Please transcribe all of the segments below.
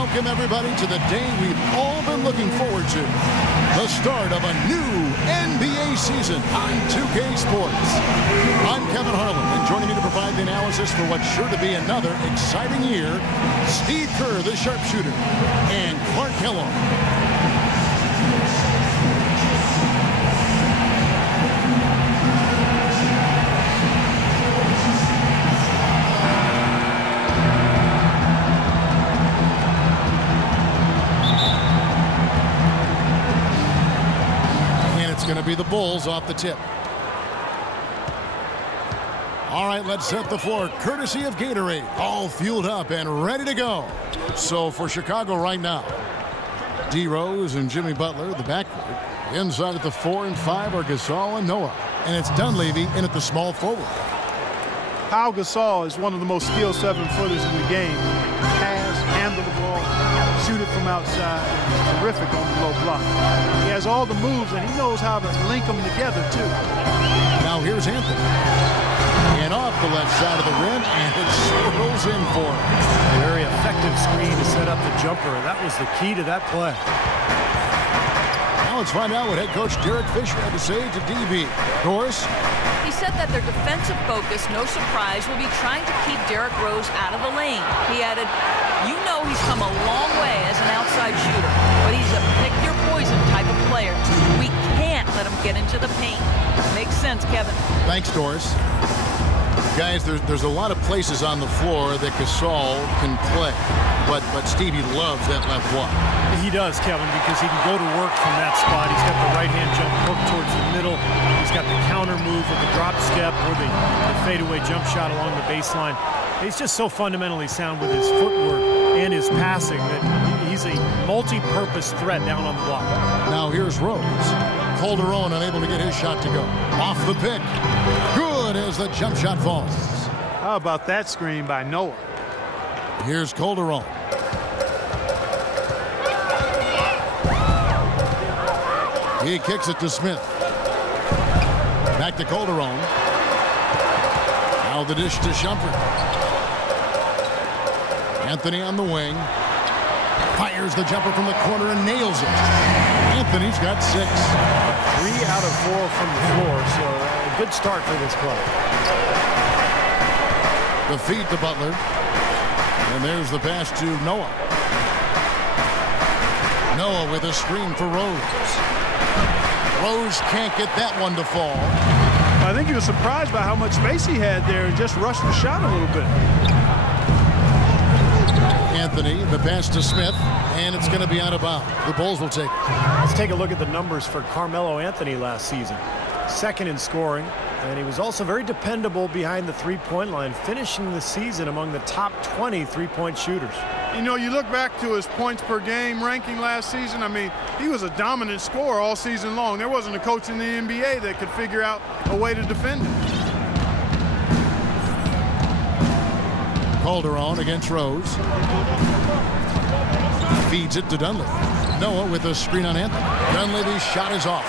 Welcome, everybody, to the day we've all been looking forward to. The start of a new NBA season on 2K Sports. I'm Kevin Harlan, and joining me to provide the analysis for what's sure to be another exciting year, Steve Kerr, the sharpshooter, and Clark Kellogg. Going to be the Bulls off the tip. All right, let's set the floor courtesy of Gatorade, all fueled up and ready to go. So for Chicago right now, D Rose and Jimmy Butler, the backcourt. Inside at the 4 and 5 are Gasol and Noah, and it's Dunleavy in at the small forward. Pau Gasol is one of the most skilled 7-footers in the game. Pass, handle the ball, shoot it from outside. He's terrific on the low block. He has all the moves, and he knows how to link them together, too. Now here's Anthony. And off the left side of the rim, and it swirls in for him. Very effective screen to set up the jumper, and that was the key to that play. Now let's find out what head coach Derek Fisher had to say to DB. Doris? He said that their defensive focus, no surprise, will be trying to keep Derrick Rose out of the lane. He added, you know he's come a long way as an outside shooter, but he's a pick-your-poison type of player. We can't let him get into the paint. Makes sense, Kevin. Thanks, Doris. Guys, there's a lot of places on the floor that Gasol can play, but Stevie loves that left block. He does, Kevin, because he can go to work from that spot. He's got the right-hand jump hook towards the middle. He's got the counter move with the drop step or the fadeaway jump shot along the baseline. He's just so fundamentally sound with his footwork and his passing that he's a multi-purpose threat down on the block. Now here's Rose. Calderon unable to get his shot to go. Off the pick. Good as the jump shot falls. How about that screen by Noah? Here's Calderon. He kicks it to Smith. Back to Calderon. Now the dish to Shumpert. Anthony on the wing. Fires the jumper from the corner and nails it. Anthony's got 6. 3 out of 4 from the floor, so a good start for this club. The feed to Butler. And there's the pass to Noah. Noah with a screen for Rose. Rose can't get that one to fall. I think he was surprised by how much space he had there and just rushed the shot a little bit. Anthony, the pass to Smith, and it's going to be out of bounds. The Bulls will take it. Let's take a look at the numbers for Carmelo Anthony last season. 2nd in scoring, and he was also very dependable behind the three-point line, finishing the season among the top 20 three-point shooters. You know, you look back to his points per game ranking last season. I mean, he was a dominant scorer all season long. There wasn't a coach in the NBA that could figure out a way to defend him. Calderon against Rose. Feeds it to Dunleavy. Noah with a screen on Anthony. Dunleavy's shot is off.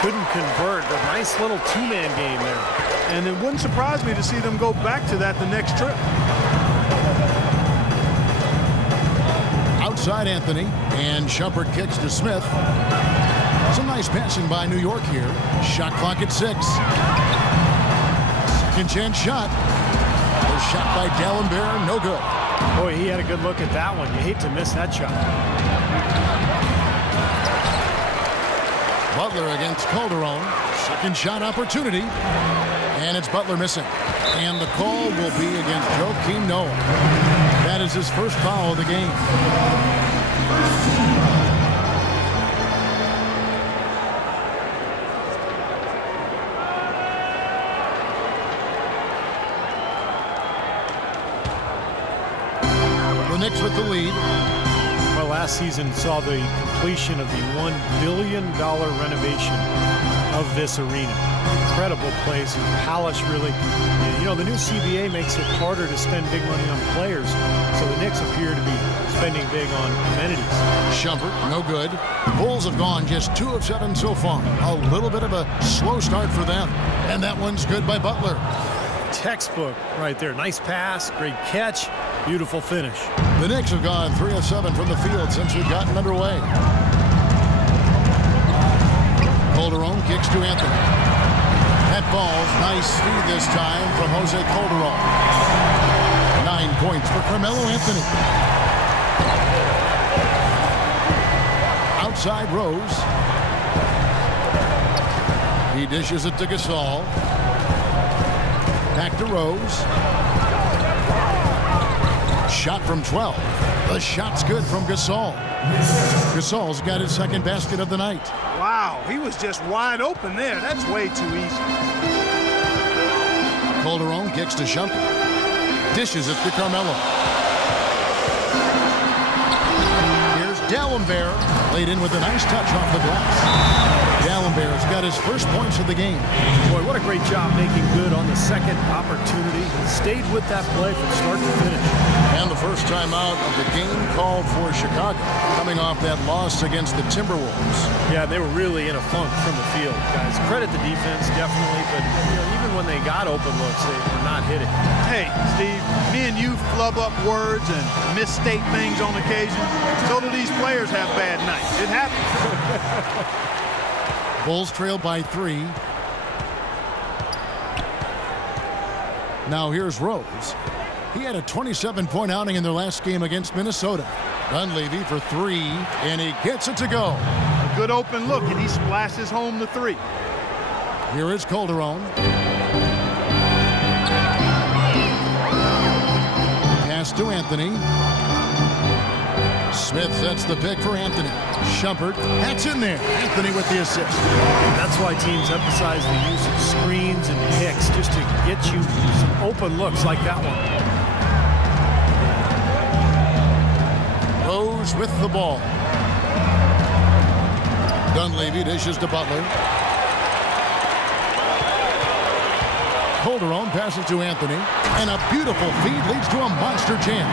Couldn't convert. A nice little two-man game there. And it wouldn't surprise me to see them go back to that the next trip. Outside Anthony, and Shumpert kicks to Smith. Some nice passing by New York here. Shot clock at 6. Second chance shot. A shot by Dallenberg, no good. Boy, he had a good look at that one. You hate to miss that shot. Butler against Calderon. Second shot opportunity. And it's Butler missing. And the call will be against Joakim Noah. That is his first foul of the game. The Knicks with the lead. Well, last season saw the completion of the $1 billion renovation of this arena. Incredible place, and Palace really. You know, the new CBA makes it harder to spend big money on players, so the Knicks appear to be spending big on amenities. Shumpert, no good. The Bulls have gone just 2 of 7 so far. A little bit of a slow start for them. And that one's good by Butler. Textbook right there. Nice pass, great catch. Beautiful finish. The Knicks have gone 3 of 7 from the field since we've gotten underway. Calderon kicks to Anthony. That falls. Nice speed this time from Jose Calderon. 9 points for Carmelo Anthony. Outside Rose. He dishes it to Gasol. Back to Rose. Shot from 12. The shot's good from Gasol. Gasol's got his second basket of the night. Wow, he was just wide open there. That's way too easy. Calderon kicks to Shumpert. Dishes it to Carmelo. Here's D'Alembert. Laid in with a nice touch off the glass. D'Alembert's got his first points of the game. Boy, what a great job making good on the second opportunity. He stayed with that play from start to finish. And the first time out of the game called for Chicago, coming off that loss against the Timberwolves. Yeah, they were really in a funk from the field, guys. Credit the defense, definitely, but even when they got open looks, they were not hitting. Hey, Steve, me and you flub up words and misstate things on occasion. So do these players have bad nights. It happens. Bulls trail by 3. Now here's Rose. He had a 27-point outing in their last game against Minnesota. Dunleavy for 3, and he gets it to go. A good open look, and he splashes home the 3. Here is Calderon. Pass to Anthony. Smith sets the pick for Anthony. Shumpert, that's in there. Anthony with the assist. That's why teams emphasize the use of screens and picks just to get you some open looks like that one. Rose with the ball. Dunleavy dishes to Butler. Calderon passes to Anthony. And a beautiful feed leads to a monster jam.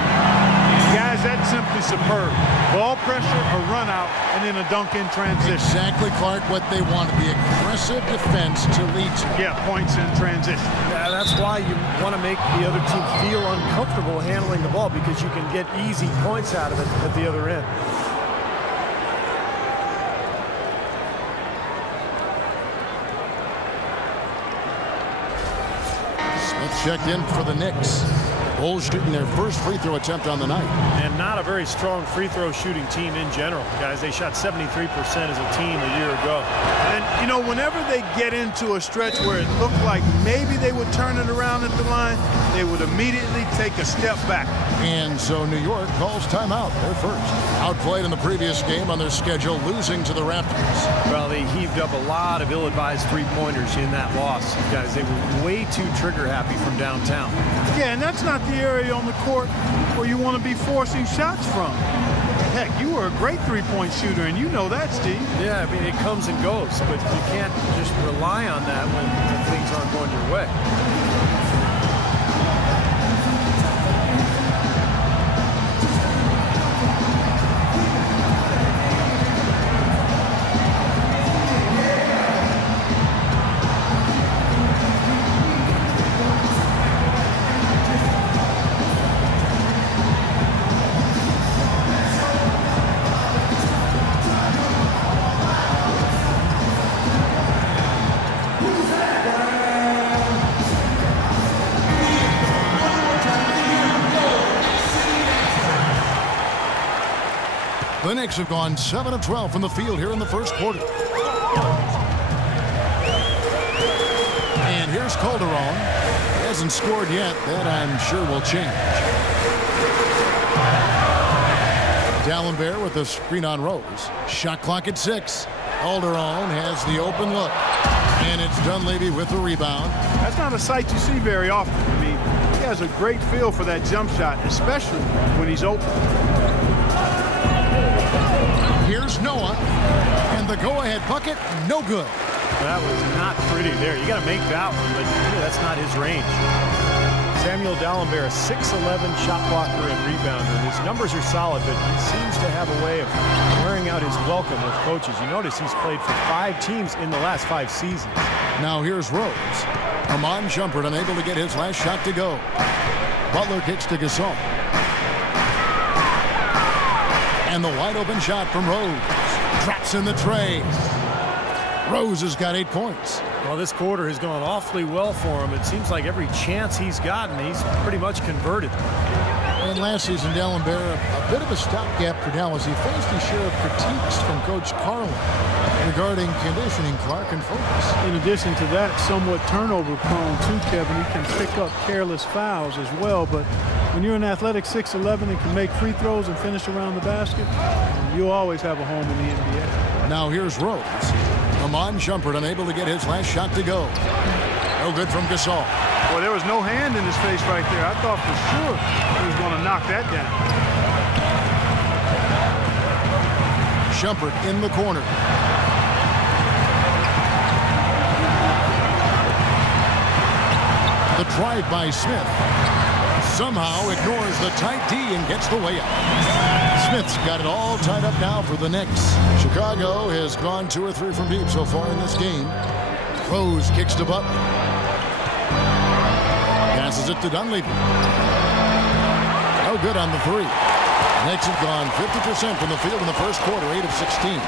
Guys, that's simply superb. Ball pressure, a run out, and then a dunk in transition. Exactly, Clark, what they wanted. The aggressive defense to lead to. Yeah, points in transition. Yeah, that's why you want to make the other team feel uncomfortable handling the ball, because you can get easy points out of it at the other end. Smith checked in for the Knicks. Bulls shooting their first free throw attempt on the night. And not a very strong free throw shooting team in general, guys. They shot 73% as a team a year ago. And, you know, whenever they get into a stretch where it looked like maybe they would turn it around at the line, they would immediately take a step back. And so New York calls timeout. They're first. Outplayed in the previous game on their schedule, losing to the Raptors. Well, they heaved up a lot of ill-advised three-pointers in that loss, guys. They were way too trigger-happy from downtown. Yeah, and that's not the area on the court where you want to be forcing shots from. Heck, you were a great three-point shooter, and you know that, Steve. Yeah, I mean, it comes and goes, but you can't just rely on that when things aren't going your way. The Knicks have gone 7 of 12 from the field here in the first quarter. And here's Calderon. He hasn't scored yet. That, I'm sure, will change. D'Alembert with a screen on Rose. Shot clock at 6. Calderon has the open look. And it's Dunleavy with the rebound. That's not a sight you see very often. I mean, he has a great feel for that jump shot, especially when he's open. Here's Noah, and the go-ahead bucket, no good. That was not pretty there. You got to make that one, but that's not his range. Samuel D'Alembert, a 6'11" shot blocker and rebounder. His numbers are solid, but he seems to have a way of wearing out his welcome with coaches. You notice he's played for 5 teams in the last 5 seasons. Now here's Rose. Shumpert unable to get his last shot to go. Butler kicks to Gasol. And the wide open shot from Rose. Drops in the tray. Rose has got 8 points. Well, this quarter has gone awfully well for him. It seems like every chance he's gotten, he's pretty much converted. And last season, D'Alembert, a bit of a stopgap for Dallas. He faced his share of critiques from Coach Carlin regarding conditioning Clark and focus. In addition to that, somewhat turnover prone too, Kevin. He can pick up careless fouls as well, but when you're an athletic 6'11" and can make free throws and finish around the basket, you'll always have a home in the NBA. Now here's Rose. Amon Shumpert unable to get his last shot to go. No good from Gasol. Well, there was no hand in his face right there. I thought for sure he was going to knock that down. Shumpert in the corner. The drive by Smith. Somehow ignores the tight D and gets the way up. Smith's got it all tied up now for the Knicks. Chicago has gone 2 or 3 from deep so far in this game. Rose kicks to Butler. Passes it to Dunleavy. No good on the 3. Knicks have gone 50% from the field in the first quarter, 8 of 16.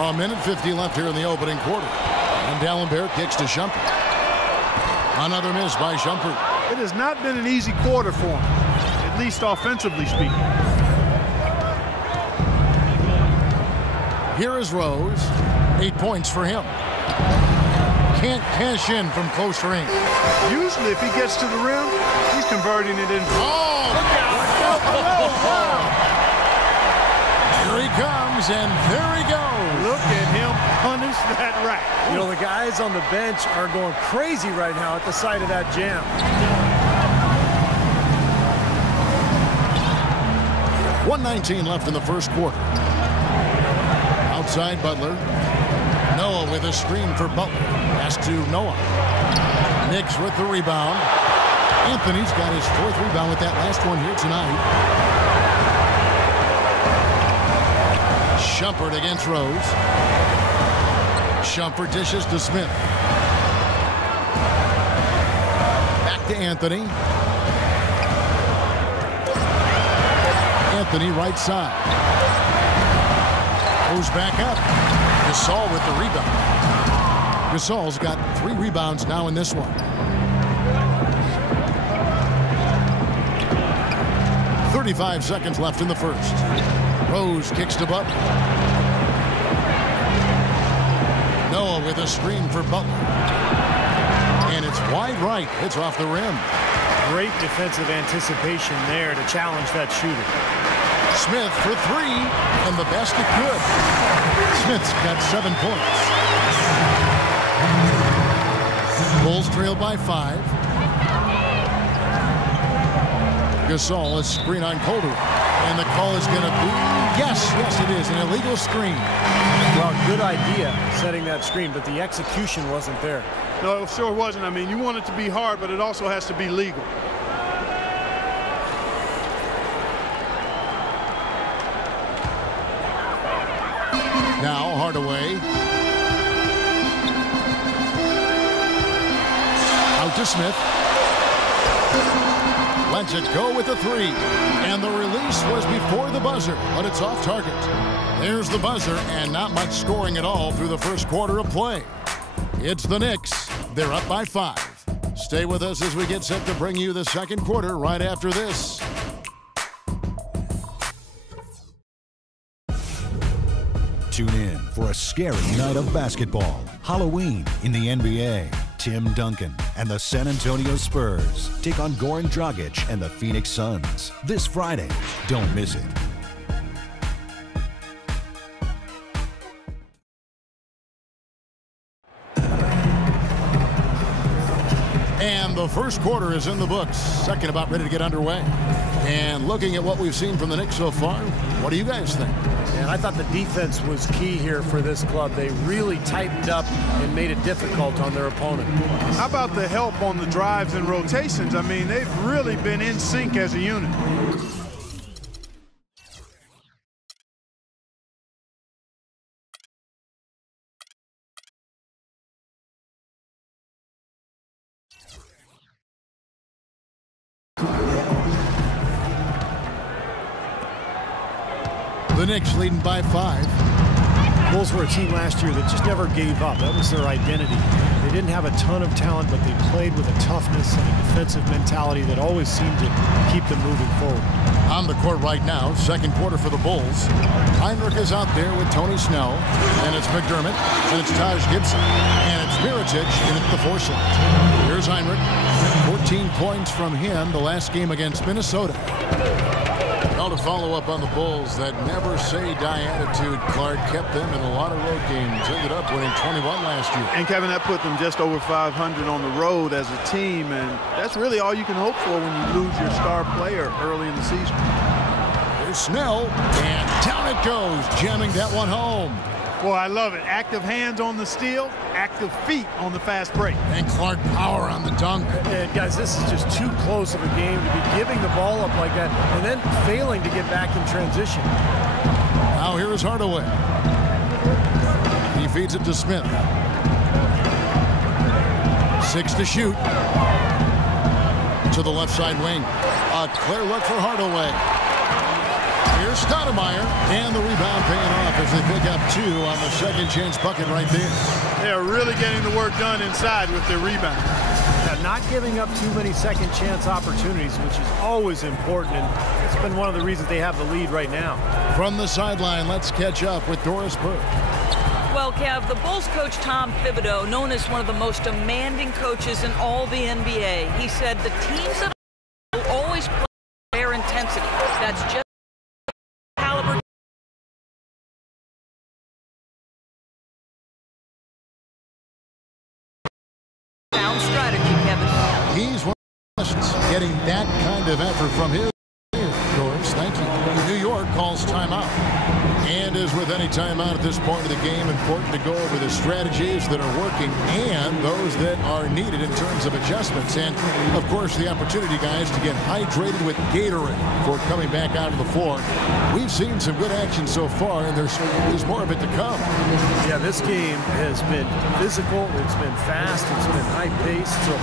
A minute 50 left here in the opening quarter. And D'Alembert kicks to Shumpert. Another miss by Shumpert. It has not been an easy quarter for him, at least offensively speaking. Here is Rose. 8 points for him. Can't cash in from close range. Usually if he gets to the rim, he's converting it in. Oh! Here he comes, and there he goes. Look at him punish that rack. You know, the guys on the bench are going crazy right now at the sight of that jam. 1:19 left in the first quarter. Outside Butler. Noah with a screen for Butler. Pass to Noah. Knicks with the rebound. Anthony's got his 4th rebound with that last one here tonight. Shumpert against Rose. Shumpert dishes to Smith. Back to Anthony. Anthony right side. Goes back up. Gasol with the rebound. Gasol's got 3 rebounds now in this one. 35 seconds left in the first. Rose kicks to Butler. Noah with a screen for Butler. And it's wide right. It's off the rim. Great defensive anticipation there to challenge that shooter. Smith for 3, and the basket good. Smith's got 7 points. Bulls trail by 5. Gasol is screen on Calder. And the call is going to be, yes, it is, an illegal screen. Well, good idea setting that screen, but the execution wasn't there. No, it sure wasn't. I mean, you want it to be hard, but it also has to be legal. Now Hardaway. Out to Smith. Lets it go with the 3. And the release was before the buzzer, but it's off target. There's the buzzer, and not much scoring at all through the first quarter of play. It's the Knicks. They're up by 5. Stay with us as we get set to bring you the second quarter right after this. Tune in for a scary night of basketball. Halloween in the NBA. Tim Duncan and the San Antonio Spurs take on Goran Dragic and the Phoenix Suns this Friday. Don't miss it. And the first quarter is in the books. Second about ready to get underway. And looking at what we've seen from the Knicks so far, what do you guys think? And I thought the defense was key here for this club. They really tightened up and made it difficult on their opponent. How about the help on the drives and rotations? I mean, they've really been in sync as a unit. The Knicks leading by 5. Bulls were a team last year that just never gave up. That was their identity. They didn't have a ton of talent, but they played with a toughness and a defensive mentality that always seemed to keep them moving forward. On the court right now, second quarter for the Bulls. Heinrich is out there with Tony Snell, and it's McDermott, and it's Taj Gibson, and it's Mirotic in at the 4 slot. Here's Heinrich, 14 points from him the last game against Minnesota. Now to follow up on the Bulls, that never-say-die attitude, Clark, kept them in a lot of road games. Ended up winning 21 last year. And, Kevin, that put them just over 500 on the road as a team, and that's really all you can hope for when you lose your star player early in the season. There's Snell, and down it goes, jamming that one home. Boy, I love it. Active hands on the steal, active feet on the fast break. And Clark power on the dunk. And guys, this is just too close of a game to be giving the ball up like that and then failing to get back in transition. Now here is Hardaway. He feeds it to Smith. 6 to shoot. To the left side wing. A clear look for Hardaway. Here's Stoudemire, and the rebound paying off as they pick up 2 on the second chance bucket right there. They're really getting the work done inside with their rebound. Yeah, not giving up too many second chance opportunities, which is always important, and it's been one of the reasons they have the lead right now. From the sideline, let's catch up with Doris Burke. Well, Kev, the Bulls coach Tom Thibodeau, known as one of the most demanding coaches in all the NBA, he said the teams that will always play their intensity. That's just He's one of the questions, getting that kind of effort from his players. Doris, thank you. New York calls timeout. And as with any timeout at this point of the game, important to go over the strategies that are working and those that are needed in terms of adjustments. And, of course, the opportunity, guys, to get hydrated with Gatorade before coming back out of the floor. We've seen some good action so far, and there's more of it to come. Yeah, this game has been physical, it's been fast, it's been high-paced. So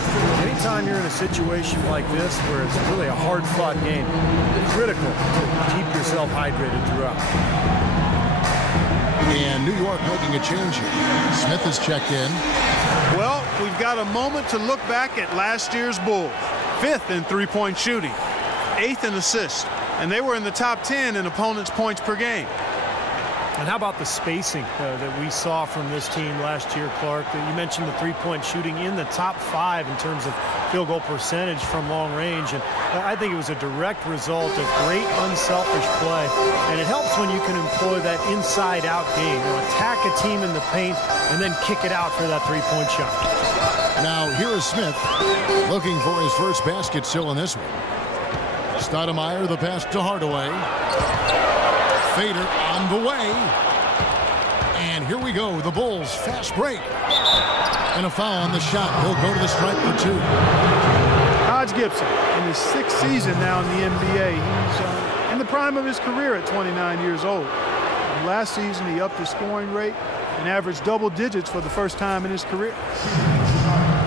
anytime you're in a situation like this where it's really a hard-fought game, it's critical to keep yourself hydrated throughout. And New York making a change here. Smith has checked in. Well, we've got a moment to look back at last year's Bulls. 5th in three-point shooting, 8th in assists, and they were in the top 10 in opponents' points per game. And how about the spacing that we saw from this team last year, Clark? You mentioned the three-point shooting in the top 5 in terms of field goal percentage from long range. And I think it was a direct result of great unselfish play. And it helps when you can employ that inside-out game. Attack a team in the paint and then kick it out for that three-point shot. Now, here is Smith looking for his first basket still in this one. Stoudemire, the pass to Hardaway. Fader on the way. And here we go. The Bulls fast break. And a foul on the shot. He'll go to the stripe for 2. Taj Gibson in his 6th season now in the NBA. He's in the prime of his career at 29 years old. And last season, he upped his scoring rate and averaged double digits for the first time in his career.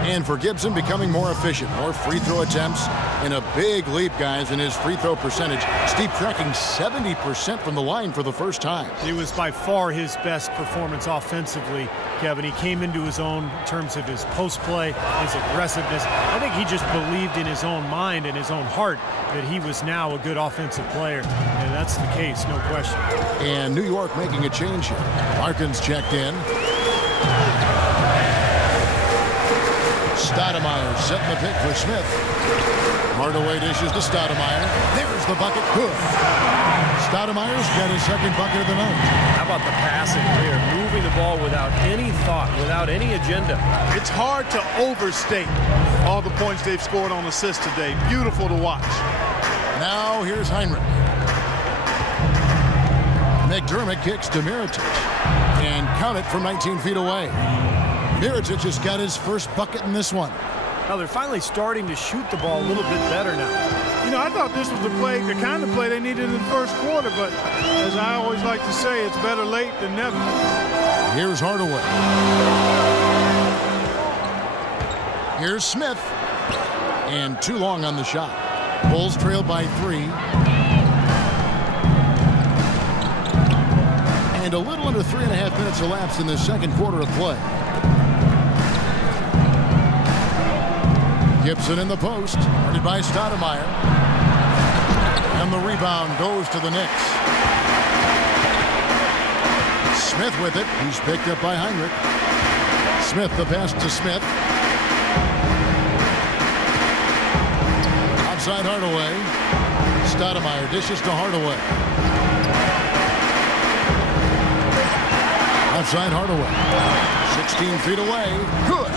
And for Gibson, becoming more efficient, more free throw attempts, and a big leap, guys, in his free throw percentage. Steve tracking 70% from the line for the first time. It was by far his best performance offensively, Kevin. He came into his own in terms of his post play, his aggressiveness. I think he just believed in his own mind and his own heart that he was now a good offensive player. And that's the case, no question. And New York making a change here. Larkin's checked in. Stoudemire setting the pick for Smith. Hardaway dishes to Stoudemire. There's the bucket. Good. Stoudemire's got his second bucket of the night. How about the passing here? Moving the ball without any thought, without any agenda. It's hard to overstate all the points they've scored on assists today. Beautiful to watch. Now here's Heinrich. McDermott kicks to Mirotic. And count it from 19 feet away. Mirotic just got his first bucket in this one. Now they're finally starting to shoot the ball a little bit better now. You know, I thought this was the kind of play they needed in the first quarter, but as I always like to say, it's better late than never. Here's Hardaway. Here's Smith. And too long on the shot. Bulls trail by 3. And a little under 3.5 minutes elapsed in the second quarter of play. Gibson in the post, guarded by Stoudemire. And the rebound goes to the Knicks. Smith with it. He's picked up by Heinrich. Smith, the pass to Smith. Outside Hardaway. Stoudemire dishes to Hardaway. Outside Hardaway. 16 feet away. Good.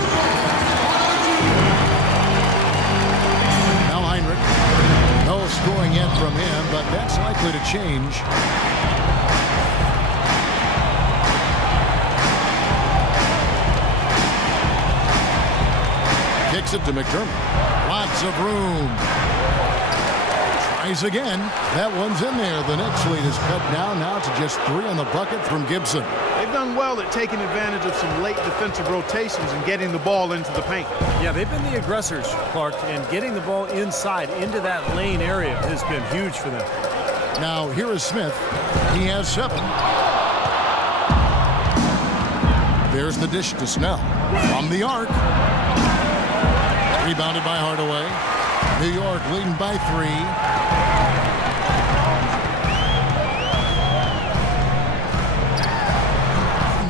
Now Heinrich. No scoring yet from him, but that's likely to change. Kicks it to McDermott. Lots of room. Tries again. That one's in there. The Knicks lead is cut down now to just 3 on the bucket from Gibson. They've done well at taking advantage of some late defensive rotations and getting the ball into the paint. Yeah, they've been the aggressors, Clark, and getting the ball inside into that lane area has been huge for them. Now here is Smith. He has 7. There's the dish to Snell. From the arc. Rebounded by Hardaway. New York leading by 3.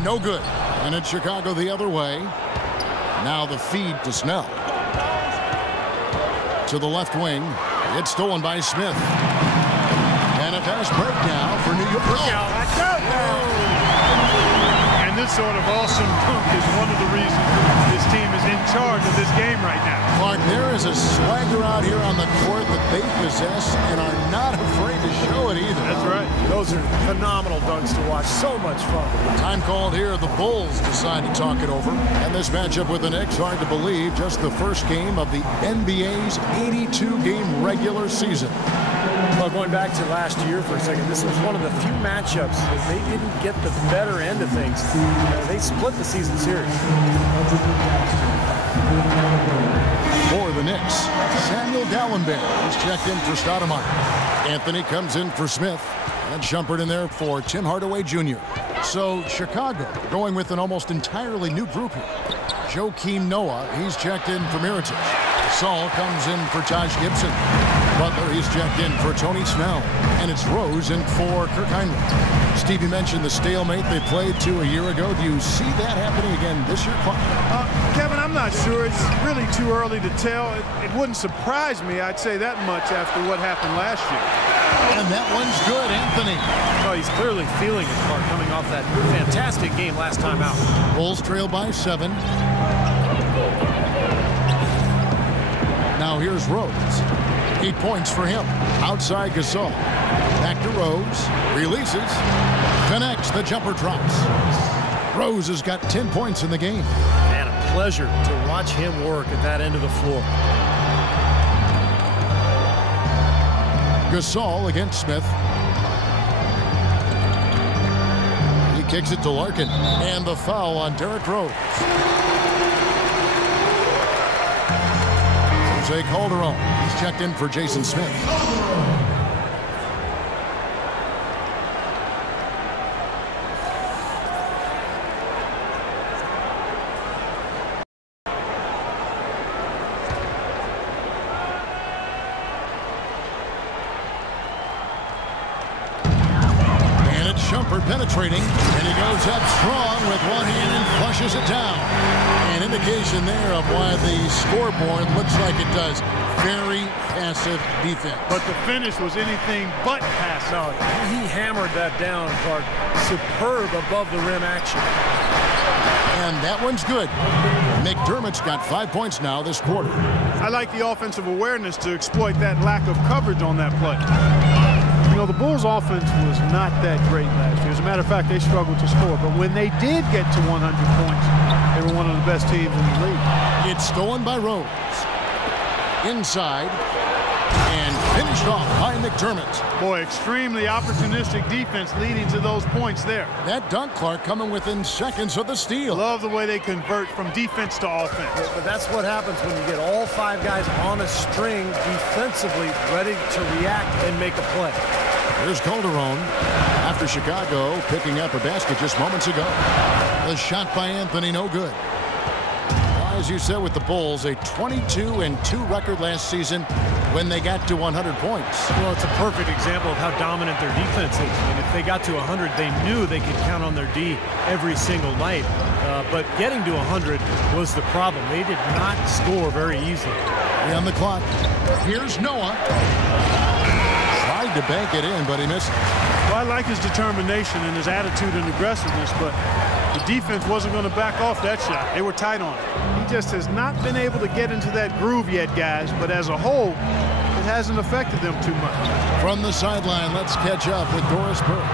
No good. And it's Chicago the other way. Now the feed to Snell. To the left wing. It's stolen by Smith. And a fast break now for New York. And this sort of awesome dunk is one of the reasons this team is in charge of this game right now. Clark, there is a swagger out here on the court that they possess and are not afraid to show it either. That's right. Those are phenomenal dunks to watch. So much fun. Time called here. The Bulls decide to talk it over. And this matchup with the Knicks, hard to believe, just the first game of the NBA's 82-game regular season. Well, going back to last year for a second, this was one of the few matchups that they didn't get the better end of things. They split the season series. For the Knicks, Samuel Gallenberg is checked in for Stoudemire. Anthony comes in for Smith. And Shumpert in there for Tim Hardaway Jr. So Chicago going with an almost entirely new group here. Joakim Noah, he's checked in for Mirotic. Saul comes in for Taj Gibson. Butler, he's checked in for Tony Snell. And it's Rose in for Kirk Heinrich. Steve, you mentioned the stalemate they played a year ago. Do you see that happening again this year? Kevin, I'm not sure. It's really too early to tell. It wouldn't surprise me, I'd say that much, after what happened last year. And that one's good, Anthony. Oh, he's clearly feeling his part coming off that fantastic game last time out. Bulls trail by 7. Now here's Rose. 8 points for him. Outside Gasol. Back to Rose. Releases. Connects. The jumper drops. Rose has got 10 points in the game. And a pleasure to watch him work at that end of the floor. Gasol against Smith. He kicks it to Larkin. And the foul on Derrick Rose. Jose Calderon. He's checked in for Jason Smith. And it's Shumpert penetrating. And he goes up strong with one hand and flushes it down. An indication there of why the scoreboard looks like it does. Very passive defense. But the finish was anything but passive. No, he hammered that down, Clark. Superb above the rim action. And that one's good. McDermott's got 5 points now this quarter. I like the offensive awareness to exploit that lack of coverage on that play. You know, the Bulls' offense was not that great last year. As a matter of fact, they struggled to score. But when they did get to 100 points, they were one of the best teams in the league. It's stolen by Rose. Inside. And finished off by McDermott. Boy, extremely opportunistic defense leading to those points there. That dunk, Clark, coming within seconds of the steal. Love the way they convert from defense to offense. But that's what happens when you get all 5 guys on a string defensively ready to react and make a play. Here's Calderon after Chicago picking up a basket just moments ago. The shot by Anthony, no good. As you said with the Bulls, a 22-2 record last season when they got to 100 points. Well, it's a perfect example of how dominant their defense is. I mean, if they got to 100, they knew they could count on their D every single night. But getting to 100 was the problem. They did not score very easily. On the clock. Here's Noah. Tried to bank it in, but he missed. Well, I like his determination and his attitude and aggressiveness, but the defense wasn't going to back off that shot. They were tight on it. He just has not been able to get into that groove yet, guys, but as a whole, it hasn't affected them too much. From the sideline, let's catch up with Doris Burke.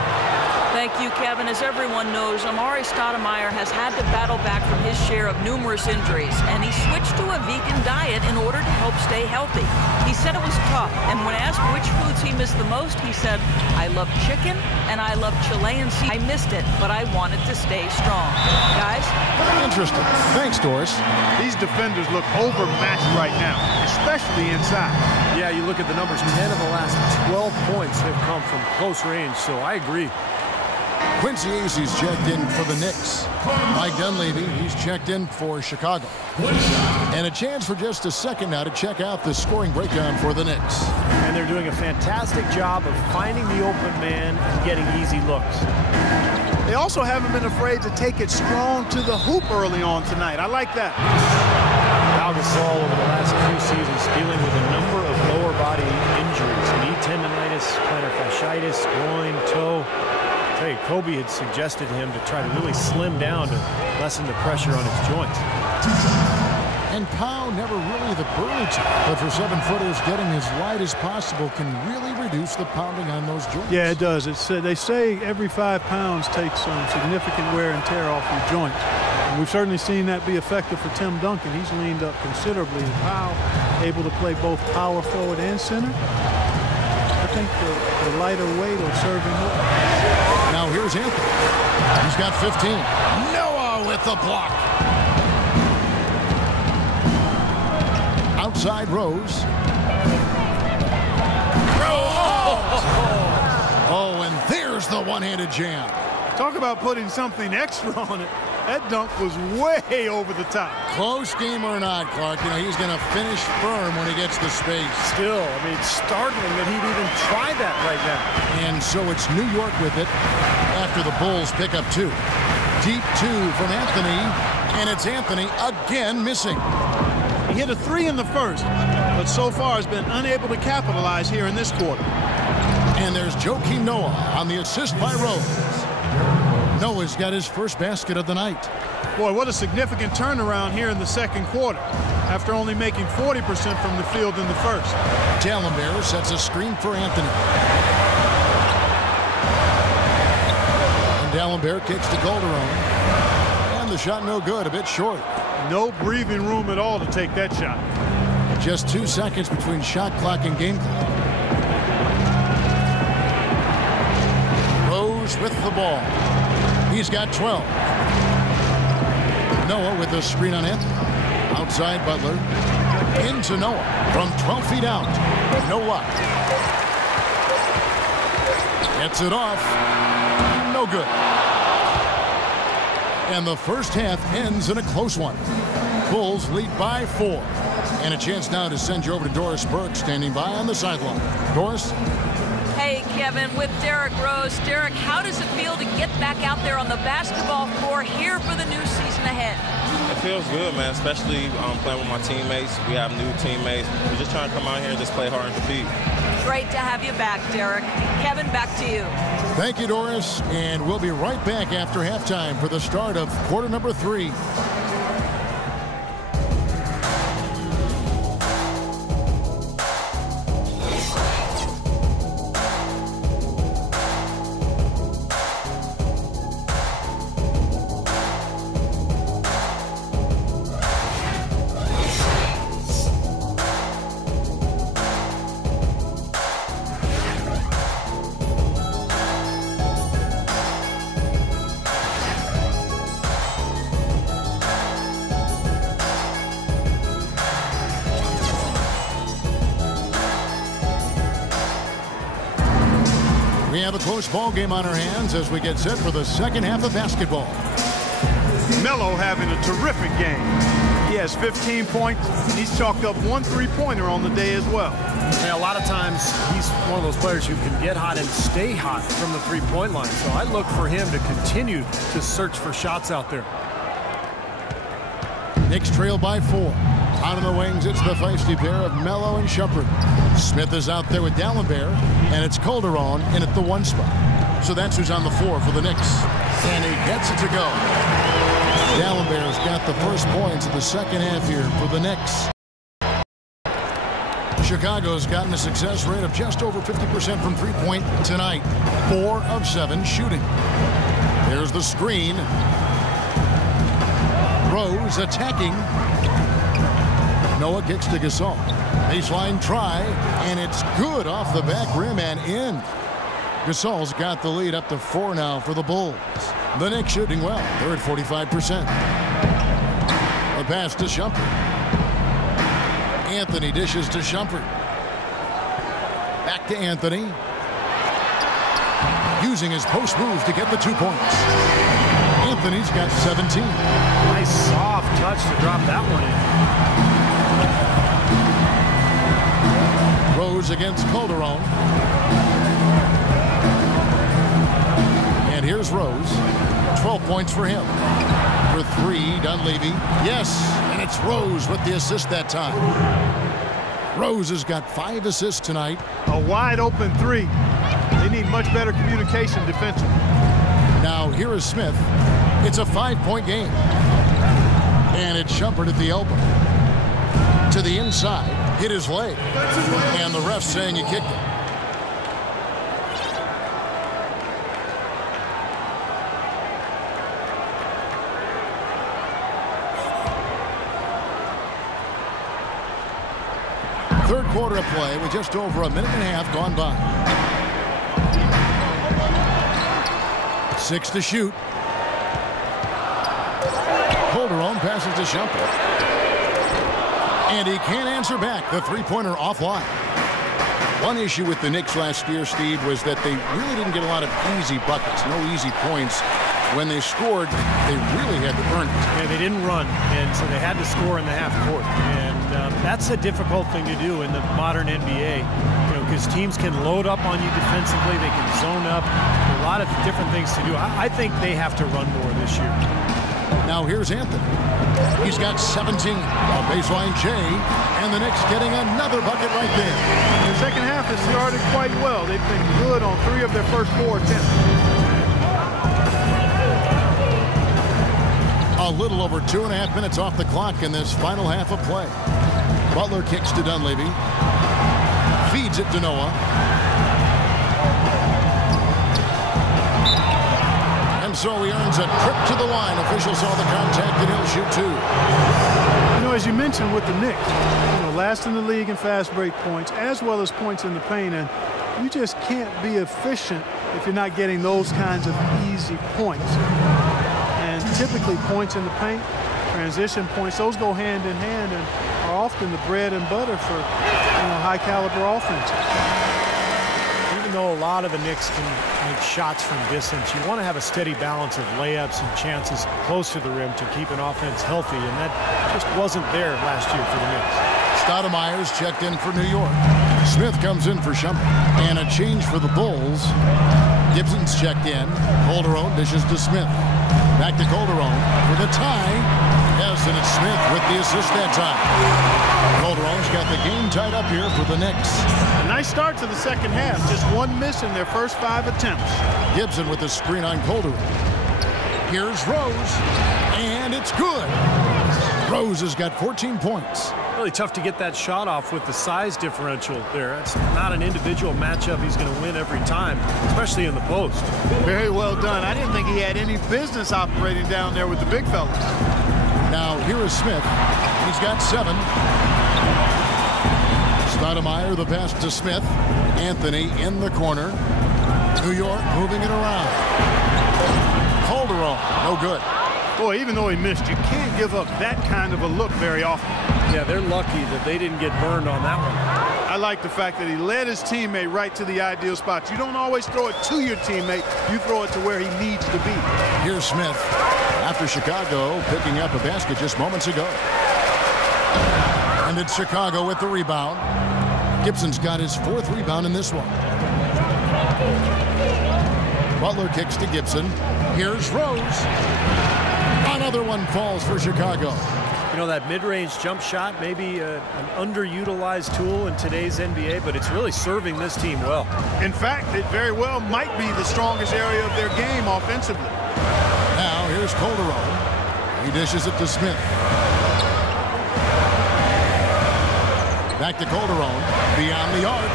Thank you, Kevin. As everyone knows, Amari Stoudemire has had to battle back from his share of numerous injuries, and he switched to a vegan diet in order to help stay healthy. He said it was tough, and when asked which foods he missed the most, he said, "I love chicken and I love Chilean sea. I missed it, but I wanted to stay strong." Guys? Interesting. Thanks, Doris. These defenders look overmatched right now, especially inside. Yeah, you look at the numbers, 10 of the last 12 points have come from close range, so I agree. Quincy Azy's checked in for the Knicks. Mike Dunleavy, he's checked in for Chicago. And a chance for just a second now to check out the scoring breakdown for the Knicks. And they're doing a fantastic job of finding the open man and getting easy looks. They also haven't been afraid to take it strong to the hoop early on tonight. I like that. Pau Gasol over the last few seasons dealing with a number of lower body injuries. Knee tendonitis, plantar fasciitis, groin, toe. Hey, Kobe had suggested him to try to really slim down to lessen the pressure on his joints. And Pau never really the burly type, but for 7-footers, getting as light as possible can really reduce the pounding on those joints. Yeah, it does. They say every 5 pounds takes some significant wear and tear off your joints. And we've certainly seen that be effective for Tim Duncan. He's leaned up considerably. And Pau able to play both power forward and center. I think the lighter weight will serve him well. Now here's Anthony. He's got 15. Noah with the block. Outside Rose. Oh, and there's the one-handed jam. Talk about putting something extra on it. That dunk was way over the top. Close game or not, Clark, you know, he's going to finish firm when he gets the space. Still, I mean, it's startling that he'd even try that right now. And so it's New York with it after the Bulls pick up 2. Deep 2 from Anthony, and it's Anthony again missing. He hit a 3 in the first, but so far has been unable to capitalize here in this quarter. And there's Joakim Noah on the assist by Rose. Noah's got his first basket of the night. Boy, what a significant turnaround here in the second quarter after only making 40% from the field in the first. D'Alembert sets a screen for Anthony. And D'Alembert kicks to Calderon. And the shot no good, a bit short. No breathing room at all to take that shot. Just 2 seconds between shot clock and game clock. Rose with the ball. He's got 12. Noah with the screen on Anthony. Outside Butler. Into Noah from 12 feet out. Noah. Gets it off. No good. And the first half ends in a close one. Bulls lead by 4. And a chance now to send you over to Doris Burke standing by on the sideline. Doris? Hey, Kevin, with Derrick Rose. Derrick, how does it feel to get back out there on the basketball floor here for the new season ahead? It feels good, man, especially playing with my teammates. We have new teammates. We're just trying to come out here and just play hard and compete. Great to have you back, Derrick. Kevin, back to you. Thank you, Doris. And we'll be right back after halftime for the start of quarter number 3. We have a close ball game on our hands as we get set for the second half of basketball. Melo having a terrific game. He has 15 points. He's chalked up 1 3-pointer on the day as well. Yeah, a lot of times he's one of those players who can get hot and stay hot from the three-point line. So I look for him to continue to search for shots out there. Knicks trail by 4. Out of the wings, it's the feisty pair of Melo and Shumpert. Smith is out there with Dallenberg, and it's Calderon in at the 1 spot. So that's who's on the floor for the Knicks. And he gets it to go. Dallenberg's got the first points of the second half here for the Knicks. Chicago's gotten a success rate of just over 50% from three-point tonight. 4 of 7 shooting. There's the screen. Rose attacking. Noah kicks to Gasol. Baseline try, and it's good off the back rim and in. Gasol's got the lead up to 4 now for the Bulls. The Knicks shooting well. They're at 45%. A pass to Shumpert. Anthony dishes to Shumpert. Back to Anthony. Using his post move to get the 2 points. Anthony's got 17. Nice soft touch to drop that one in. Rose against Calderon. And here's Rose. 12 points for him. For 3, Dunleavy. Yes, and it's Rose with the assist that time. Rose has got 5 assists tonight. A wide open 3. They need much better communication defensively. Now here is Smith. It's a 5-point game. And it's Shumpert at the elbow. To the inside. Hit his leg. And the ref saying he kicked it. Third quarter of play with just over a minute and a half gone by. 6 to shoot. Calderon passes to Shumpert. And he can't answer back. The three-pointer offline. One issue with the Knicks last year, Steve, was that they really didn't get a lot of easy buckets, no easy points. When they scored, they really had to earn it. Yeah, they didn't run, and so they had to score in the half court. And that's a difficult thing to do in the modern NBA, because teams can load up on you defensively. They can zone up. A lot of different things to do. I think they have to run more this year. Now here's Anthony. He's got 17. A baseline J, and the Knicks getting another bucket right there. The second half has started quite well. They've been good on 3 of their first 4 attempts. A little over 2.5 minutes off the clock in this final half of play. Butler kicks to Dunleavy. Feeds it to Noah. And so he earns a trip to the line. Officials saw the contact, and he'll shoot 2. As you mentioned with the Knicks, last in the league in fast break points as well as points in the paint, and you just can't be efficient if you're not getting those kinds of easy points. And typically points in the paint, transition points, those go hand in hand and are often the bread and butter for high caliber offenses. Even though a lot of the Knicks can make shots from distance, you want to have a steady balance of layups and chances close to the rim to keep an offense healthy, and that just wasn't there last year for the Knicks. Stoudemire's checked in for New York. Smith comes in for Shumpert. And a change for the Bulls. Gibson's checked in. Calderon dishes to Smith. Back to Calderon for the tie. Yes, and it's Smith with the assist that time. Calderon's got the game tied up here for the Knicks. A nice start to the second half. Just 1 miss in their first 5 attempts. Gibson with the screen on Calderon. Here's Rose. And it's good. Rose has got 14 points. Really tough to get that shot off with the size differential there. It's not an individual matchup he's going to win every time, especially in the post. Very well done. I didn't think he had any business operating down there with the big fellas. Now here is Smith. He's got 7. Stoudemire the pass to Smith. Anthony in the corner. New York moving it around. Calderon, no good. Boy, even though he missed, you can't give up that kind of a look very often. Yeah, they're lucky that they didn't get burned on that one. I like the fact that he led his teammate right to the ideal spot. You don't always throw it to your teammate. You throw it to where he needs to be. Here's Smith after Chicago picking up a basket just moments ago. And it's Chicago with the rebound. Gibson's got his 4th rebound in this one. Butler kicks to Gibson. Here's Rose. Another one falls for Chicago. You know, that mid-range jump shot may be an underutilized tool in today's NBA, but it's really serving this team well. In fact, it very well might be the strongest area of their game offensively. Now here's Calderon. He dishes it to Smith. Back to Calderon. Beyond the arc.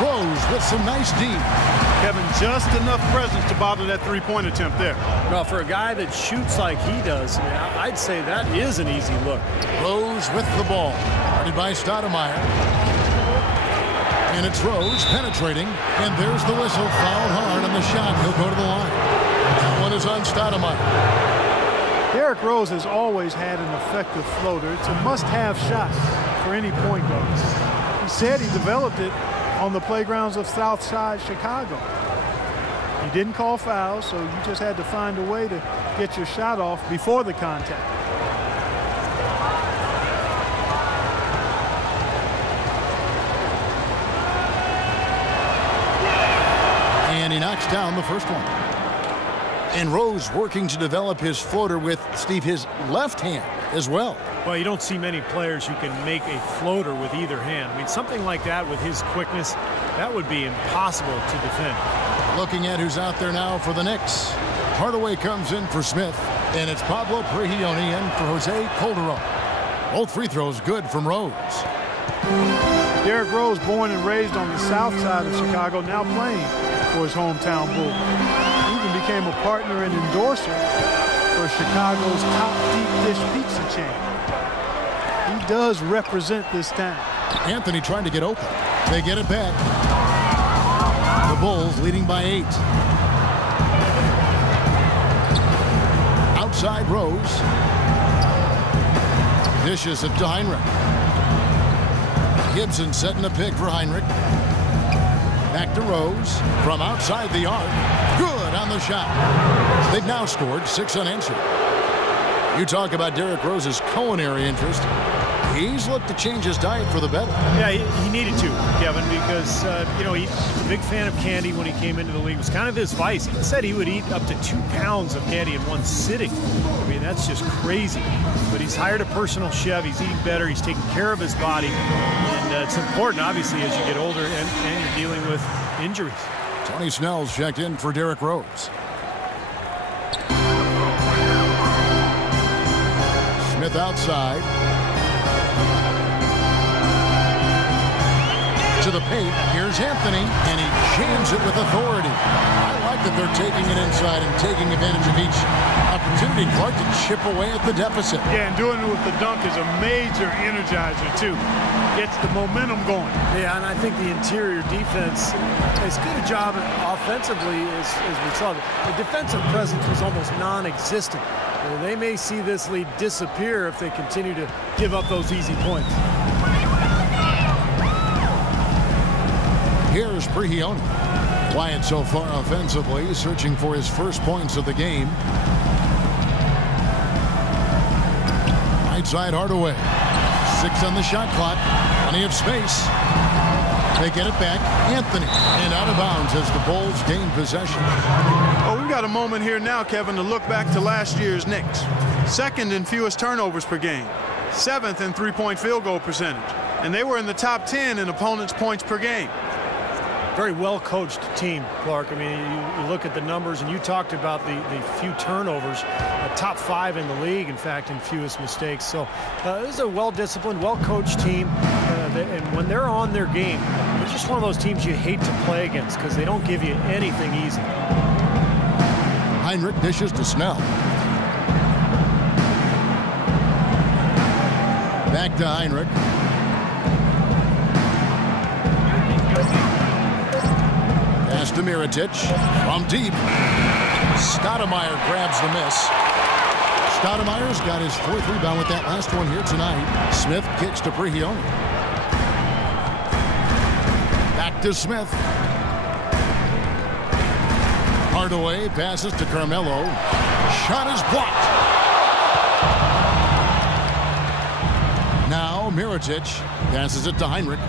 Rose with some nice D. Kevin, just enough presence to bother that three-point attempt there. Well, for a guy that shoots like he does, I mean, I'd say that is an easy look. Rose with the ball. Guarded by Stoudemire. And it's Rose penetrating. And there's the whistle. Fouled hard on the shot. He'll go to the line. That one is on Stoudemire. Derrick Rose has always had an effective floater. It's a must-have shot for any point guard. He said he developed it on the playgrounds of Southside Chicago. You didn't call fouls, so you just had to find a way to get your shot off before the contact. And he knocks down the first one. And Rose working to develop his floater with, Steve, his left hand as well. Well, you don't see many players who can make a floater with either hand. I mean, something like that with his quickness, that would be impossible to defend. Looking at who's out there now for the Knicks. Hardaway comes in for Smith, and it's Pablo Prigioni in for Jose Calderon. Both free throws good from Rose. Derrick Rose, born and raised on the south side of Chicago, now playing for his hometown Bulls. He even became a partner and endorser for Chicago's top deep dish pizza chain. He does represent this town. Anthony trying to get open. They get it back. The Bulls leading by 8. Outside Rose. Dishes it to Heinrich. Gibson setting a pick for Heinrich. Back to Rose from outside the arc. Good on the shot. They've now scored 6 unanswered. You talk about Derrick Rose's culinary interest. He's looked to change his diet for the better. Yeah, he needed to, Kevin, because, you know, he's a big fan of candy when he came into the league. It was kind of his vice. He said he would eat up to 2 pounds of candy in one sitting. I mean, that's just crazy. But he's hired a personal chef. He's eating better. He's taking care of his body. And it's important, obviously, as you get older and you're dealing with injuries. Tony Snell's checked in for Derrick Rose. Smith outside. To the paint, here's Anthony, and he jams it with authority. I like that they're taking it inside and taking advantage of each opportunity, Clark, to chip away at the deficit. Yeah, and doing it with the dunk is a major energizer, too. Gets the momentum going. Yeah, and I think the interior defense, as good a job offensively as we saw. The defensive presence was almost non-existent. They may see this lead disappear if they continue to give up those easy points. Here's Prigioni. Quiet so far offensively, searching for his first points of the game. Right side Hardaway. 6 on the shot clock. Plenty of space. They get it back. Anthony. And out of bounds as the Bulls gain possession. Oh, we've got a moment here now, Kevin, to look back to last year's Knicks. 2nd in fewest turnovers per game. 7th in three-point field goal percentage. And they were in the top 10 in opponents' points per game. Very well-coached team, Clark. I mean, you look at the numbers, and you talked about the few turnovers. Top 5 in the league, in fact, in fewest mistakes. So this is a well-disciplined, well-coached team. And when they're on their game, it's just one of those teams you hate to play against because they don't give you anything easy. Heinrich dishes to Snell. Back to Heinrich. Pass to Mirotic from deep. Stoudemire grabs the miss. Stoudemire's got his 4th rebound with that last one here tonight. Smith kicks to Prigioni. Back to Smith. Hardaway passes to Carmelo. Shot is blocked. Now Mirotic passes it to Heinrich.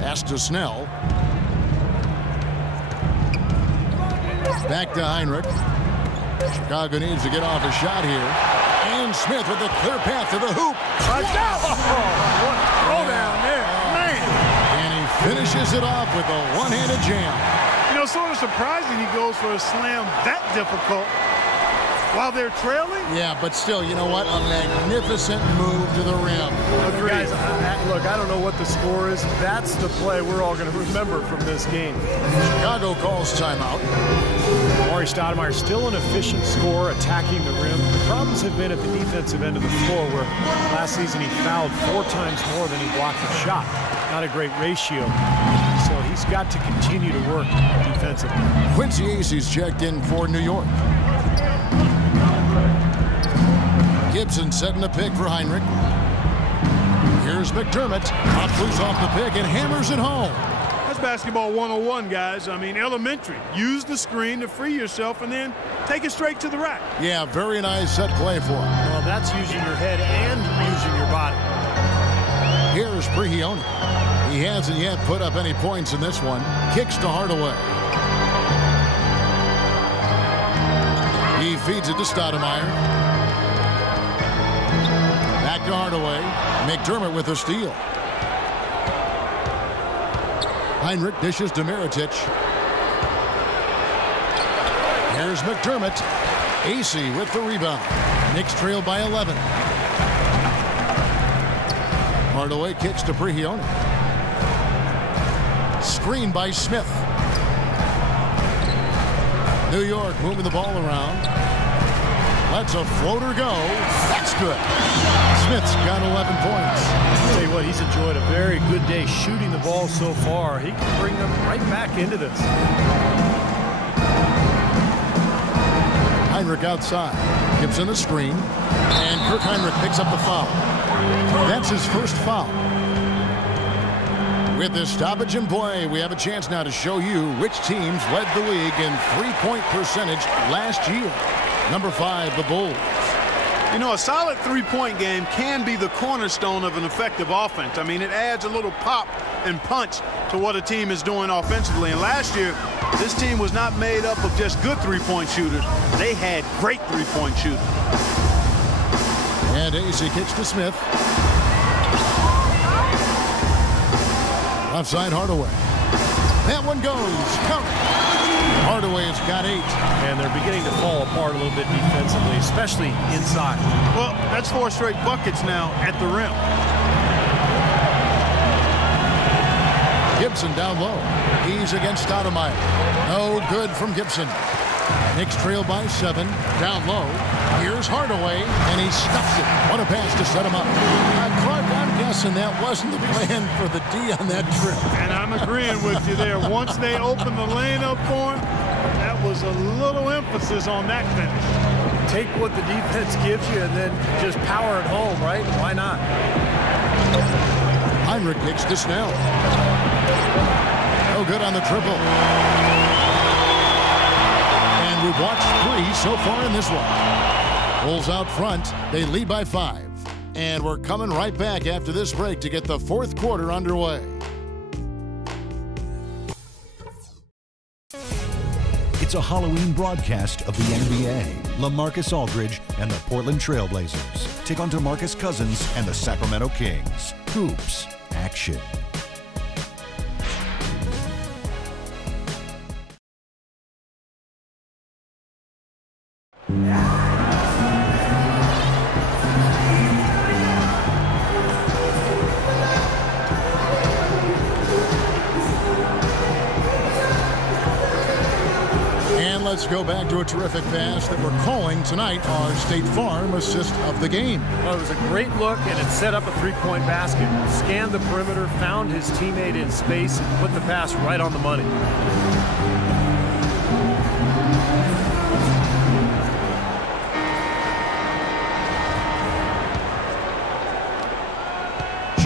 Pass to Snell. Back to Heinrich. Chicago needs to get off a shot here. And Smith with a clear path to the hoop. What a throwdown there, man. And he finishes it off with a one-handed jam. You know, sort of surprising he goes for a slam that difficult while they're trailing. Yeah, but still, you know what? A magnificent move to the rim. Guys, look, I don't know what the score is. That's the play we're all going to remember from this game. Chicago calls timeout. Amar'e Stoudemire still an efficient scorer attacking the rim. The problems have been at the defensive end of the floor where last season he fouled 4 times more than he blocked a shot. Not a great ratio. So he's got to continue to work defensively. Quincy Acey's checked in for New York. Gibson setting the pick for Heinrich. Here's McDermott. Pops loose off the pick and hammers it home. That's basketball 101, guys. I mean, elementary. Use the screen to free yourself and then take it straight to the rack. Yeah, very nice set play for him. Well, that's using your head and using your body. Here's Prigioni. He hasn't yet put up any points in this one. Kicks to Hardaway. He feeds it to Stoudemire. Back to Hardaway. McDermott with a steal. Heinrich dishes to Mirotic. Here's McDermott. Acey with the rebound. Knicks trail by 11. Hardaway kicks to Prigioni. Screen by Smith. New York moving the ball around. Lets a floater go. That's good. Smith's got 11 points. I'll tell you what, he's enjoyed a very good day shooting the ball so far. He can bring them right back into this. Heinrich outside. Gibson the screen. And Kirk Heinrich picks up the foul. That's his first foul. With this stoppage in play, we have a chance now to show you which teams led the league in three-point percentage last year. Number 5, the Bulls. You know, a solid three-point game can be the cornerstone of an effective offense. I mean, it adds a little pop and punch to what a team is doing offensively. And last year, this team was not made up of just good three-point shooters. They had great three-point shooters. And Acey kicks to Smith. Offside Hardaway. That one goes. Count. Hardaway's got 8. And they're beginning to fall apart a little bit defensively, especially inside. Well, that's 4 straight buckets now at the rim. Gibson down low. He's against Stoudemire. No good from Gibson. Knicks trail by 7. Down low. Here's Hardaway, and he stuffs it. What a pass to set him up. Clark, I'm guessing that wasn't the plan for the D on that trip. And I'm agreeing with you there. Once they opened the lane up for him, that was a little emphasis on that finish. Take what the defense gives you and then just power it home, right? Why not? Heinrich kicks to Snell. No good on the triple. And we've watched 3 so far in this one. Bulls out front. They lead by 5. And we're coming right back after this break to get the 4th quarter underway. It's a Halloween broadcast of the NBA. LaMarcus Aldridge and the Portland Trail Blazers take on DeMarcus Cousins and the Sacramento Kings. Hoops action. Let's go back to a terrific pass that we're calling tonight our State Farm assist of the game. Well, it was a great look, and it set up a three-point basket. Scanned the perimeter, found his teammate in space, and put the pass right on the money.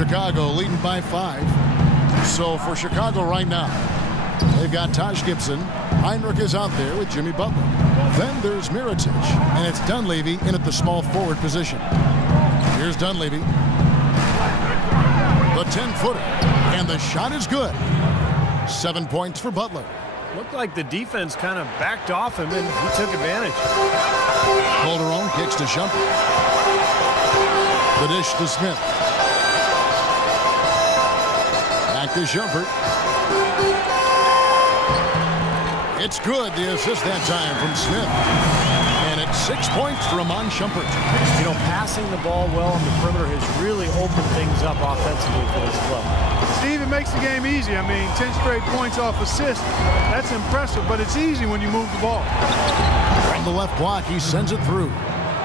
Chicago leading by 5. So for Chicago right now, they've got Taj Gibson. Heinrich is out there with Jimmy Butler. Then there's Mirotic, and it's Dunleavy in at the small forward position. Here's Dunleavy. The 10-footer, and the shot is good. 7 points for Butler. Looked like the defense kind of backed off him, and he took advantage. Calderon kicks to Shumpert. The dish to Smith. Back to Shumpert. It's good. The assist that time from Smith. And it's 6 points for Amon Shumpert. You know, passing the ball well on the perimeter has really opened things up offensively for this club. Steve, it makes the game easy. I mean, 10 straight points off assist. That's impressive, but it's easy when you move the ball. From the left block, he sends it through.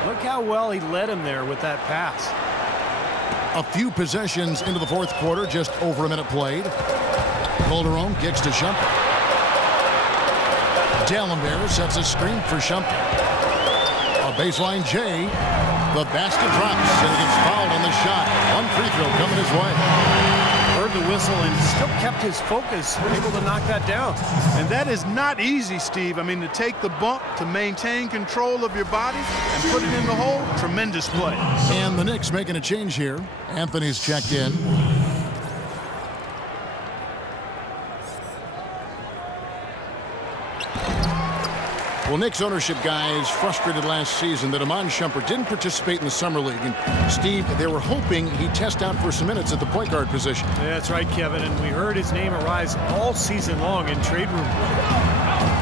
Look how well he led him there with that pass. A few possessions into the fourth quarter, just over a minute played. Calderon kicks to Shumpert. Dallenberg sets a screen for Shumpert. A baseline J. The basket drops, and he gets fouled on the shot. One free throw coming his way. Heard the whistle and still kept his focus, able to knock that down. And that is not easy, Steve. I mean, to take the bump, to maintain control of your body, and put it in the hole, tremendous play. And the Knicks making a change here. Anthony's checked in. Well, Knicks ownership guys frustrated last season that Amon Shumpert didn't participate in the Summer League. And, Steve, they were hoping he'd test out for some minutes at the point guard position. Yeah, that's right, Kevin. And we heard his name arise all season long in trade room.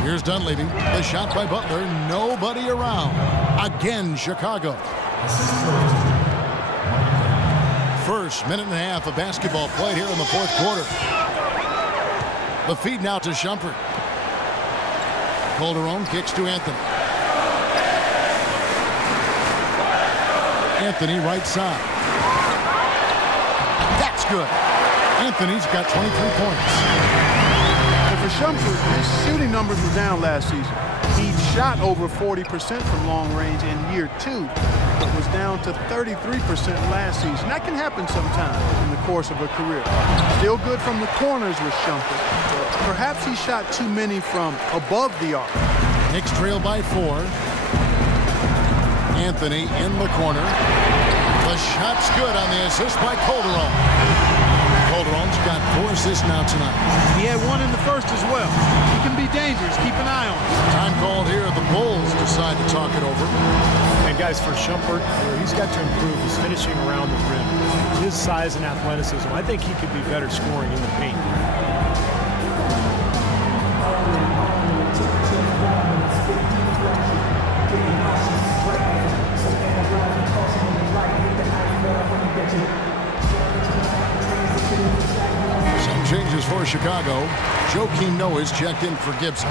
Here's Dunleavy. The shot by Butler. Nobody around. Again, Chicago. First minute and a half of basketball played here in the fourth quarter. The feed now to Shumpert. Calderon kicks to Anthony. Anthony right side. That's good. Anthony's got 23 points. And for Shumpert, his shooting numbers were down last season. He shot over 40% from long range in year 2, but was down to 33% last season. That can happen sometime in the course of a career. Still good from the corners with Shumpert. Perhaps he shot too many from above the arc. Knicks trail by 4. Anthony in the corner. The shot's good on the assist by Calderon. Calderon's got 4 assists now tonight. He had 1 in the first as well. He can be dangerous. Keep an eye on him. Time called here. The Bulls decide to talk it over. And guys, for Shumpert, he's got to improve his finishing around the rim. His size and athleticism, I think he could be better scoring in the paint. Some changes for Chicago. Joakim Noah is checked in for Gibson.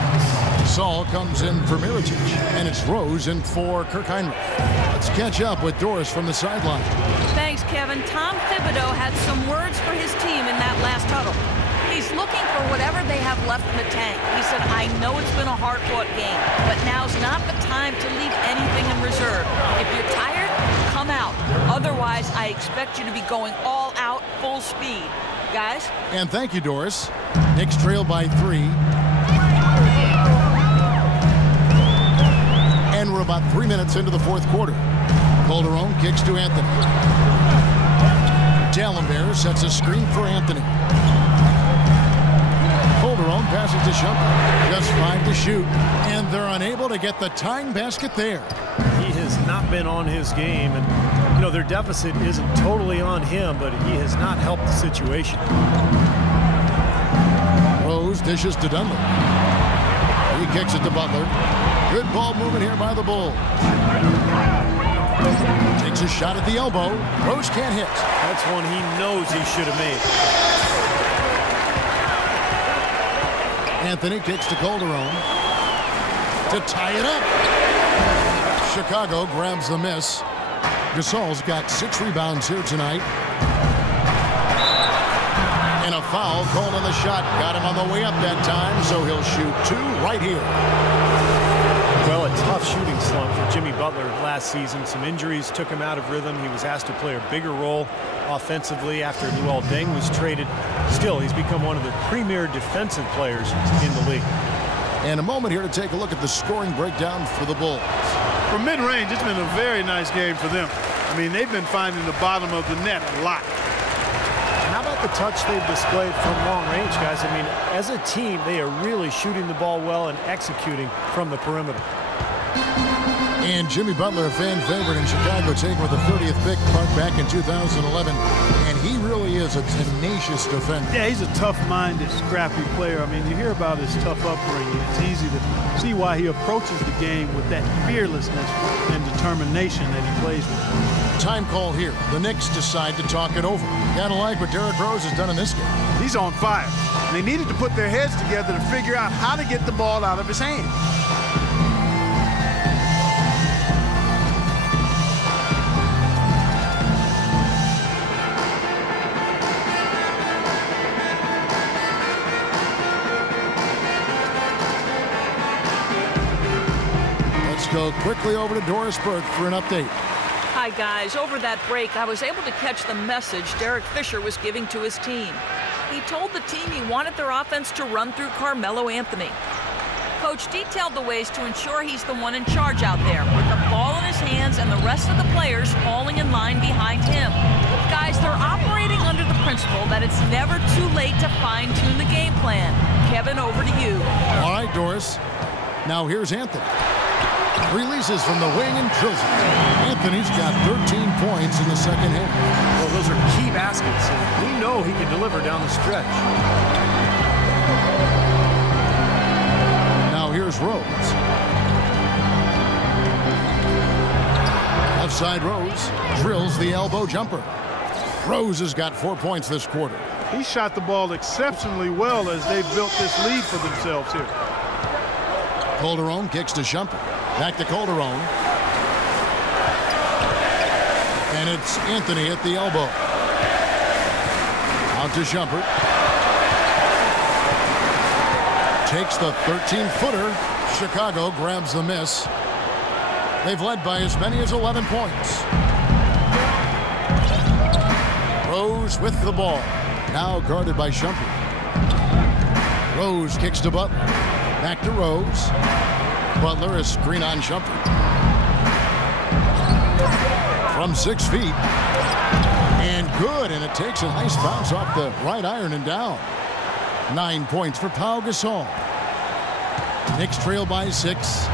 Saul comes in for Mirotic, and it's Rose in for Kirk Heinrich. Let's catch up with Doris from the sideline. Thanks, Kevin. Tom Thibodeau had some words for his team in that last huddle. He's looking for whatever they have left in the tank. He said, I know it's been a hard-fought game, but now's not the time to leave anything in reserve. If you're tired, come out. Otherwise, I expect you to be going all out, full speed. Guys? And thank you, Doris. Knicks trail by 3. And we're about 3 minutes into the fourth quarter. Calderon kicks to Anthony. Dallenberg sets a screen for Anthony. Calderon passes to Shumpert. Just 5 to shoot. And they're unable to get the tying basket there. He has not been on his game, and you know, their deficit isn't totally on him, but he has not helped the situation. Rose dishes to Dunlap. He kicks it to Butler. Good ball movement here by the Bulls. Takes a shot at the elbow. Rose can't hit. That's one he knows he should have made. Anthony kicks to Calderon to tie it up. Chicago grabs the miss. Gasol's got 6 rebounds here tonight. And a foul called on the shot. Got him on the way up that time, so he'll shoot 2 right here. Well, a tough tough shooting slump for Jimmy Butler last season. Some injuries took him out of rhythm. He was asked to play a bigger role offensively after Luol Deng was traded. Still, he's become one of the premier defensive players in the league. And a moment here to take a look at the scoring breakdown for the Bulls. From mid-range, it's been a very nice game for them. I mean, they've been finding the bottom of the net a lot. And how about the touch they've displayed from long range, guys? I mean, as a team, they are really shooting the ball well and executing from the perimeter. And Jimmy Butler, a fan favorite in Chicago, taken with the 30th pick back in 2011. And he really is a tenacious defender. Yeah, he's a tough-minded, scrappy player. I mean, you hear about his tough upbringing. It's easy to see why he approaches the game with that fearlessness and determination that he plays with. Time call here. The Knicks decide to talk it over. Gotta like what Derrick Rose has done in this game. He's on fire. And they needed to put their heads together to figure out how to get the ball out of his hands. Go quickly over to Doris Burke for an update. Hi, guys. Over that break, I was able to catch the message Derek Fisher was giving to his team. He told the team he wanted their offense to run through Carmelo Anthony. Coach detailed the ways to ensure he's the one in charge out there, with the ball in his hands and the rest of the players falling in line behind him. Guys, they're operating under the principle that it's never too late to fine-tune the game plan. Kevin, over to you. All right, Doris. Now here's Anthony. Releases from the wing and drills it. Anthony's got 13 points in the second half. Well, those are key baskets, and we know he can deliver down the stretch. Now here's Rose. Left side Rose drills the elbow jumper. Rose has got 4 points this quarter. He shot the ball exceptionally well as they've built this lead for themselves here. Calderon kicks to Shumpert. Back to Calderon. And it's Anthony at the elbow. Out to Shumpert. Takes the 13-footer. Chicago grabs the miss. They've led by as many as 11 points. Rose with the ball. Now guarded by Shumpert. Rose kicks to Butler. Back to Rose. Butler, a screen on Shumpert. From 6 feet. And good, and it takes a nice bounce off the right iron and down. 9 points for Pau Gasol. Knicks trail by 6.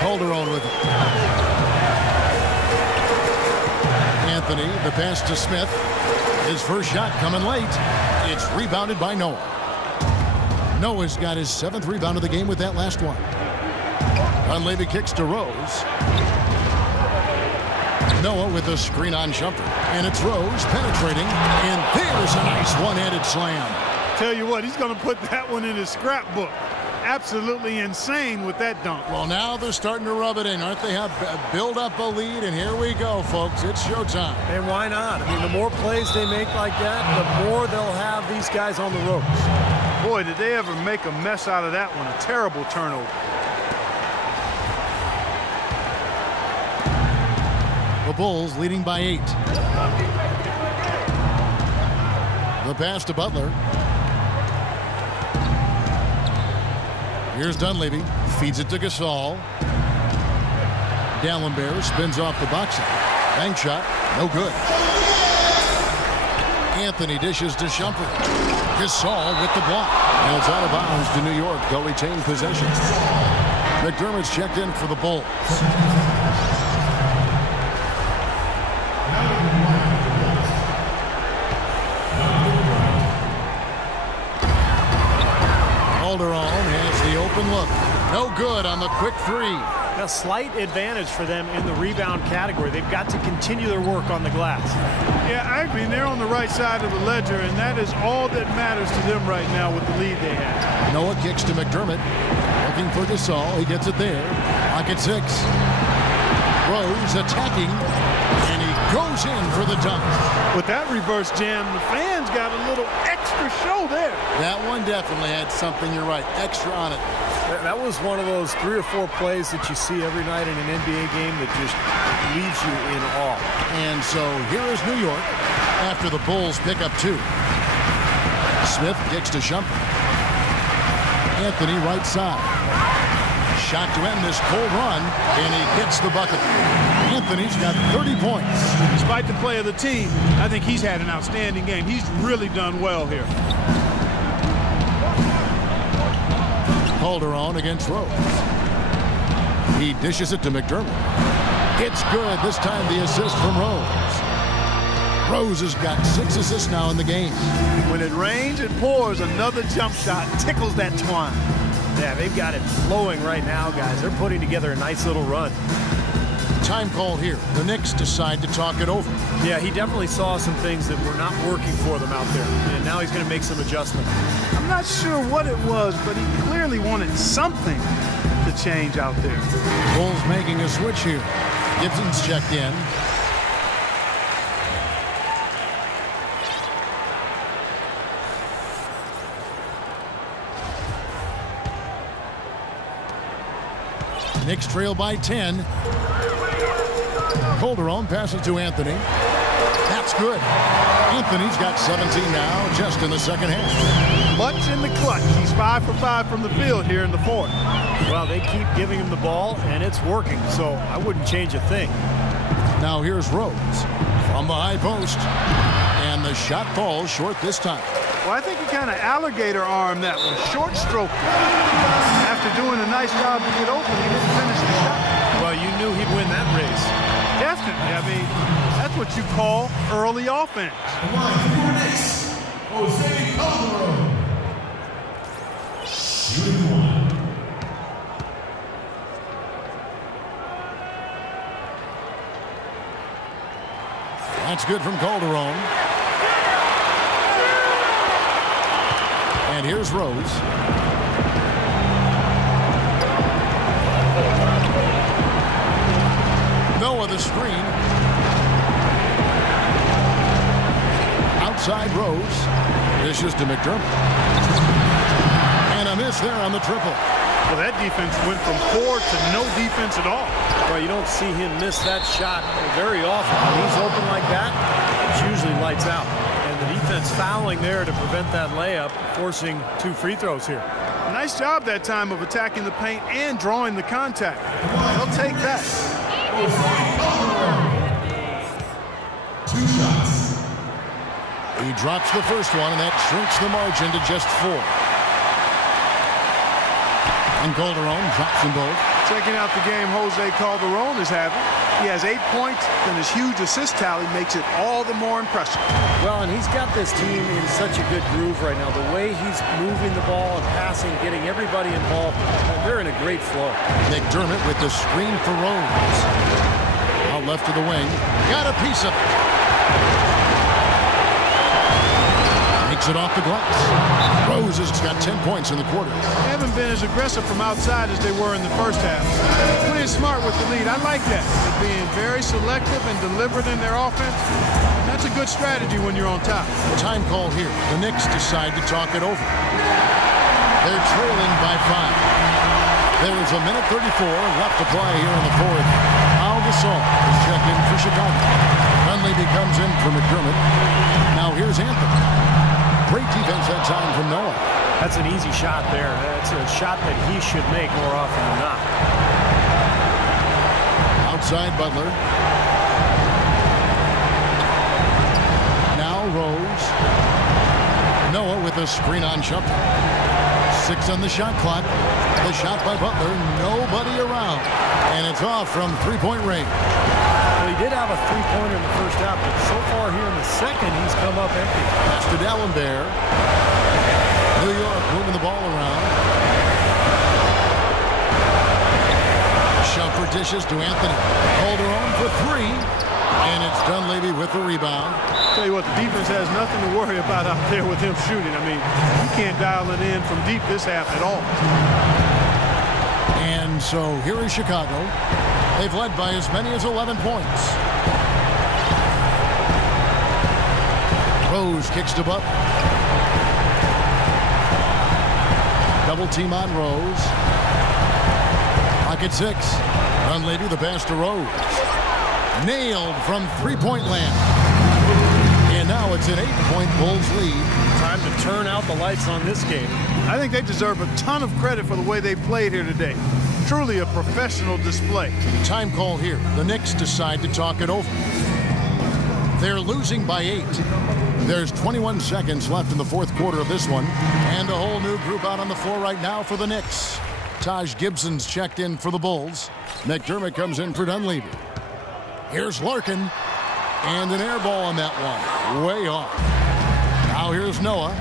Calderon with it. Anthony, the pass to Smith. His first shot coming late. It's rebounded by Noah. Noah's got his 7th rebound of the game with that last one. Dunleavy kicks to Rose. Noah with a screen on Shumpert. And it's Rose penetrating. And there's a nice one-handed slam. Tell you what, he's going to put that one in his scrapbook. Absolutely insane with that dunk. Well, now they're starting to rub it in, aren't they? Have build up a lead, and here we go, folks. It's showtime. And why not? I mean, the more plays they make like that, the more they'll have these guys on the ropes. Boy, did they ever make a mess out of that one. A terrible turnover. The Bulls leading by 8. The pass to Butler. Here's Dunleavy. Feeds it to Gasol. Dallenberg spins off the box. Bank shot. No good. Anthony dishes to Shumpert. Gasol with the block. And it's out of bounds to New York. They'll retain possession. McDermott's checked in for the Bulls. Calderon has the open look. No good on the quick 3. A slight advantage for them in the rebound category. They've got to continue their work on the glass. Yeah, I mean, they're on the right side of the ledger, and that is all that matters to them right now with the lead they have. Noah kicks to McDermott. Looking for Gasol. He gets it there. Pocket 6. Rose attacking, and he goes in for the dunk. With that reverse jam, the fans got a little extra show there. That one definitely had something, you're right, extra on it. That was one of those 3 or 4 plays that you see every night in an NBA game that just leaves you in awe. And so here is New York after the Bulls pick up 2. Smith kicks to Shumpert. Anthony right side. Shot to end this cold run, and he gets the bucket. Anthony's got 30 points. Despite the play of the team, I think he's had an outstanding game. He's really done well here. Calderon against Rose. He dishes it to McDermott. It's good. This time the assist from Rose. Rose has got 6 assists now in the game. When it rains, it pours. Another jump shot tickles that twine. Yeah, they've got it flowing right now, guys. They're putting together a nice little run. Time call here. The Knicks decide to talk it over. Yeah, he definitely saw some things that were not working for them out there, and now he's going to make some adjustments. I'm not sure what it was, but he clearly wanted something to change out there. Bulls making a switch here. Gibson's checked in. Knicks trail by 10. Calderon passes to Anthony. That's good. Anthony's got 17 now, just in the second half. Much in the clutch. He's 5 for 5 from the field here in the fourth. Well, they keep giving him the ball, and it's working, so I wouldn't change a thing. Now here's Rose from the high post, and the shot falls short this time. Well, I think he kind of alligator armed that one, short stroke. After doing a nice job to get open, he didn't finish the shot. Well, you knew he'd win that race. Definitely. I mean, that's what you call early offense. That's good from Calderon. And here's Rose. Noah the screen. Outside Rose. Dishes to McDermott. And a miss there on the triple. Well, that defense went from poor to no defense at all. Well, you don't see him miss that shot very often. When he's open like that, it's usually lights out. And the defense fouling there to prevent that layup, forcing 2 free throws here. Nice job that time of attacking the paint and drawing the contact. They'll take that. 2 shots. He drops the first one, and that shrinks the margin to just 4. And Calderon drops them both. Checking out the game Jose Calderon is having. He has 8 points, and his huge assist tally makes it all the more impressive. Well, and he's got this team in such a good groove right now. The way he's moving the ball and passing, getting everybody involved, they're in a great flow. McDermott with the screen for Rose. Out left to the wing. Got a piece of it. Makes it off the glass. Rose has got 10 points in the quarter. They haven't been as aggressive from outside as they were in the first half. Playing smart with the lead. I like that. They're being very selective and deliberate in their offense. That's a good strategy when you're on top. Time call here. The Knicks decide to talk it over. They're trailing by 5. There's a minute 34 left to play here in the fourth. Al Gasol is checked in for Chicago. Dunleavy comes in for McDermott. Now here's Anthony. Great defense that time from Noah. That's an easy shot there. That's a shot that he should make more often than not. Outside Butler. Now Rose. Noah with a screen on Shumpert. 6 on the shot clock. The shot by Butler. Nobody around. And it's off from 3-point range. Well, he did have a 3-pointer in the first half, but so far here in the second, he's come up empty. That's to D'Alembert. New York moving the ball around. Shumpert dishes to Anthony. Calderon for 3. And it's Dunleavy with the rebound. Tell you what, the defense has nothing to worry about out there with him shooting. I mean, you can't dial it in from deep this half at all. And so here is Chicago. They've led by as many as 11 points. Rose kicks to Butler. Double team on Rose. Pocket 6. Dunleavy the pass to Rose. Nailed from three-point land. And now it's an 8-point Bulls lead. Time to turn out the lights on this game. I think they deserve a ton of credit for the way they played here today. Truly a professional display. Time call here. The Knicks decide to talk it over. They're losing by 8. There's 21 seconds left in the fourth quarter of this one. And a whole new group out on the floor right now for the Knicks. Taj Gibson's checked in for the Bulls. McDermott comes in for Dunleavy. Here's Larkin. And an air ball on that one. Way off. Now here's Noah.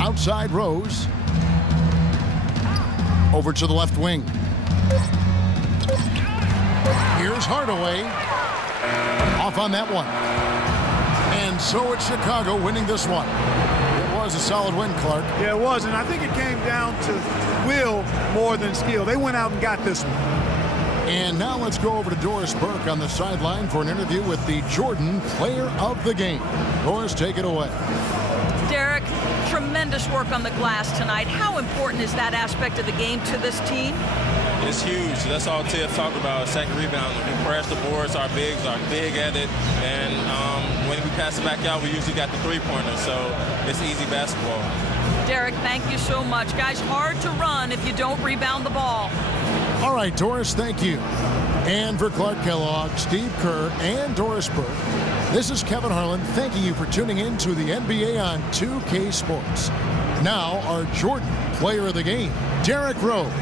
Outside Rose. Over to the left wing. Here's Hardaway. Off on that one. And so it's Chicago winning this one. It was a solid win, Clark. Yeah, it was, and I think it came down to will more than skill. They went out and got this one. And now let's go over to Doris Burke on the sideline for an interview with the Jordan Player of the Game. Doris, take it away. Derek, tremendous work on the glass tonight. How important is that aspect of the game to this team? It's huge. That's all Tiff talked about, second rebound. We press the boards, our bigs are big at it, and when we pass it back out, we usually got the three-pointer, so it's easy basketball. Derek, thank you so much. Guys, hard to run if you don't rebound the ball. All right, Doris, thank you. And for Clark Kellogg, Steve Kerr, and Doris Burke, this is Kevin Harlan thanking you for tuning in to the NBA on 2K Sports. Now, our Jordan Player of the Game, Derrick Rose.